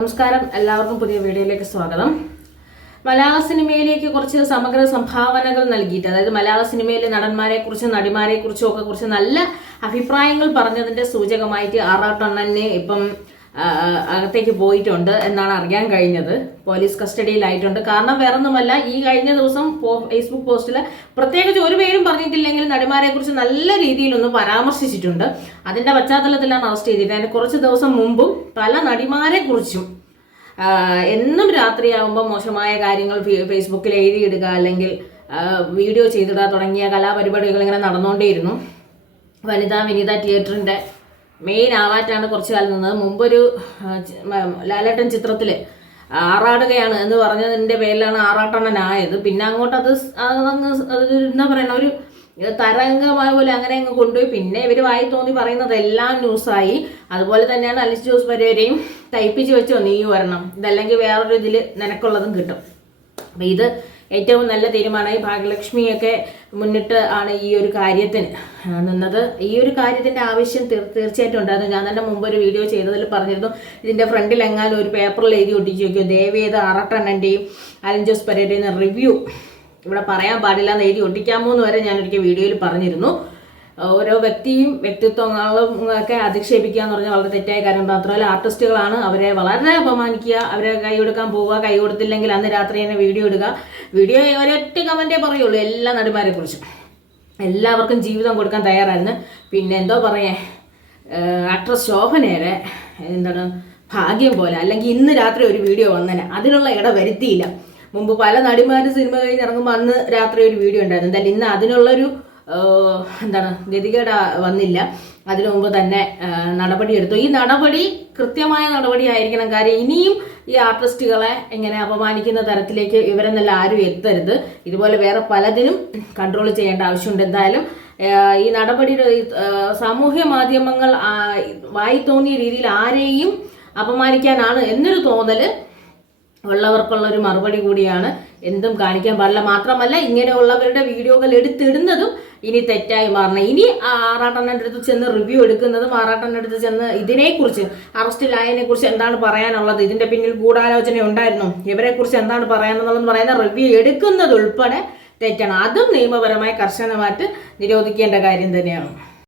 നമസ്കാരം. എല്ലാവർക്കും പുതിയ വീഡിയോയിലേക്ക് സ്വാഗതം. മലയാള സിനിമയിലേക്ക് കുറച്ച് സമഗ്ര സംഭാവനകൾ നൽകിയിട്ട് അതായത് മലയാള സിനിമയിലെ നടന്മാരെ കുറിച്ചും നടിമാരെ കുറിച്ചും ഒക്കെ കുറിച്ച് നല്ല അഭിപ്രായങ്ങൾ പറഞ്ഞതിന്റെ സൂചകമായിട്ട് ആറാട്ടണ്ണനെ ഇപ്പം അകത്തേക്ക് പോയിട്ടുണ്ട് എന്നാണ് അറിയാൻ കഴിഞ്ഞത്. പോലീസ് കസ്റ്റഡിയിലായിട്ടുണ്ട്. കാരണം വേറൊന്നുമല്ല ഈ കഴിഞ്ഞ ദിവസം ഫേസ്ബുക്ക് പോസ്റ്റിൽ പ്രത്യേകിച്ച് ഒരു പേരും പറഞ്ഞിട്ടില്ലെങ്കിൽ നടിമാരെ കുറിച്ച് നല്ല രീതിയിലൊന്ന് പരാമർശിച്ചിട്ടുണ്ട്. അതിന്റെ പശ്ചാത്തലത്തിലാണ് അറസ്റ്റ് ചെയ്തിട്ട് അതിന്റെ കുറച്ച് ദിവസം മുമ്പും പല നടിമാരെ കുറിച്ചും എന്നും രാത്രിയാകുമ്പോൾ മോശമായ കാര്യങ്ങൾ ഫേസ്ബുക്കിൽ എഴുതിയിടുക അല്ലെങ്കിൽ വീഡിയോ ചെയ്തിടുക തുടങ്ങിയ കലാപരിപാടികൾ ഇങ്ങനെ നടന്നുകൊണ്ടേയിരുന്നു വനിതാ വിനീത തിയേറ്ററിന്റെ മെയിൻ ആവാറ്റാണ് കുറച്ചു കാലം നിന്നത്. മുമ്പൊരു ലാലേട്ടൻ ചിത്രത്തിൽ ആറാടുകയാണ് എന്ന് പറഞ്ഞതിന്റെ പേരിലാണ് ആറാട്ടണ്ണനായത് പിന്നെ അങ്ങോട്ട് അത് എന്താ പറയുക ഒരു തരംഗമായ പോലെ അങ്ങനെ അങ്ങ് കൊണ്ടുപോയി. പിന്നെ ഇവർ വായി തോന്നി പറയുന്നത് എല്ലാം ന്യൂസായി. അതുപോലെ തന്നെയാണ് അലിസ് ജോസ് വരെയും തയ്പ്പിച്ച് വെച്ചോ നീ വരണം ഇതല്ലെങ്കിൽ വേറൊരു ഇതിൽ നിനക്കുള്ളതും കിട്ടും. അപ്പം ഇത് ഏറ്റവും നല്ല തീരുമാനമായി ഭാഗ്യലക്ഷ്മിയൊക്കെ മുന്നിട്ട് ആണ് ഈ ഒരു കാര്യത്തിന് നിന്നത്. ഈ ഒരു കാര്യത്തിന്റെ ആവശ്യം തീർ- തീർച്ചയായിട്ടും ഉണ്ടായിരുന്നു ഞാൻ തന്നെ മുമ്പ് ഒരു വീഡിയോ ചെയ്തതിൽ പറഞ്ഞിരുന്നു. ഇതിന്റെ ഫ്രണ്ടിൽ എങ്ങാനും ഒരു പേപ്പറിൽ എഴുതി ഒട്ടിച്ചു വെക്കും. ദേവേത് അറട്ടണ്ണന്റെയും അലൻ ജോസ് പരേഡയും റിവ്യൂ ഇവിടെ പറയാൻ പാടില്ല എന്ന് എഴുതി ഒട്ടിക്കാമോ എന്ന് വരെ ഞാൻ ഒരിക്കൽ വീഡിയോയിൽ പറഞ്ഞിരുന്നു. ഓരോ വ്യക്തിയും വ്യക്തിത്വങ്ങളും ഒക്കെ അധിക്ഷേപിക്കുക എന്ന് പറഞ്ഞാൽ വളരെ തെറ്റായ കാര്യം. മാത്രമല്ല ആർട്ടിസ്റ്റുകളാണ് അവരെ വളരെ അപമാനിക്കുക അവരെ കൈ കൊടുക്കാൻ പോവുക കൈ കൊടുത്തില്ലെങ്കിൽ അന്ന് രാത്രി തന്നെ വീഡിയോ ഇടുക. വീഡിയോ ഒരൊറ്റ കമന്റേ പറയുള്ളൂ എല്ലാ നടിമാരെ കുറിച്ചും എല്ലാവർക്കും ജീവിതം കൊടുക്കാൻ തയ്യാറായിരുന്നു. പിന്നെ എന്തോ പറയേ ആക്ട്രസ് ശോഭനയുടെ എന്താണ് ഭാഗ്യം പോലെ അല്ലെങ്കിൽ ഇന്ന് രാത്രി ഒരു വീഡിയോ വന്നേനെ അതിനുള്ള ഇട വരുത്തിയില്ല. മുമ്പ് പല നടിമാരും സിനിമ കഴിഞ്ഞ് ഇറങ്ങുമ്പോൾ അന്ന് രാത്രി ഒരു വീഡിയോ ഉണ്ടായിരുന്നു. എന്തായാലും ഇന്ന് അതിനുള്ളൊരു എന്താണ് ഗതികേട് വന്നില്ല. അതിനു മുമ്പ് തന്നെ നടപടിയെടുത്തു ഈ നടപടി കൃത്യമായ നടപടി ആയിരിക്കണം. കാര്യം ഇനിയും ഈ ആർട്ടിസ്റ്റുകളെ എങ്ങനെ അപമാനിക്കുന്ന തരത്തിലേക്ക് ഇവരെന്നല്ല ആരും എത്തരുത്. ഇതുപോലെ വേറെ പലതിനും കൺട്രോൾ ചെയ്യേണ്ട ആവശ്യമുണ്ട്. എന്തായാലും ഈ നടപടിയുടെ സാമൂഹ്യ മാധ്യമങ്ങൾ വായി തോന്നിയ രീതിയിൽ ആരെയും അപമാനിക്കാനാണ് എന്നൊരു തോന്നൽ ഉള്ളവർക്കുള്ള ഒരു മറുപടി കൂടിയാണ് എന്തും കാണിക്കാൻ പാടില്ല. മാത്രമല്ല ഇങ്ങനെയുള്ളവരുടെ വീഡിയോകൾ എടുത്തിടുന്നതും ഇനി തെറ്റായി മാറണം. ഇനി ആറാട്ടണ്ണന്റെ അടുത്ത് ചെന്ന് റിവ്യൂ എടുക്കുന്നതും ആറാട്ടണ്ണന്റെ അടുത്ത് ചെന്ന് ഇതിനെക്കുറിച്ച് അറസ്റ്റിലായതിനെ കുറിച്ച് എന്താണ് പറയാനുള്ളത്? ഇതിന്റെ പിന്നിൽ ഗൂഢാലോചന ഉണ്ടായിരുന്നു. ഇവരെ കുറിച്ച് എന്താണ് പറയാനുള്ളതെന്ന് പറയുന്ന റിവ്യൂ എടുക്കുന്നത് ഉൾപ്പെടെ തെറ്റാണ്. അതും നിയമപരമായി കർശനമായിട്ട് നിരോധിക്കേണ്ട കാര്യം തന്നെയാണ്.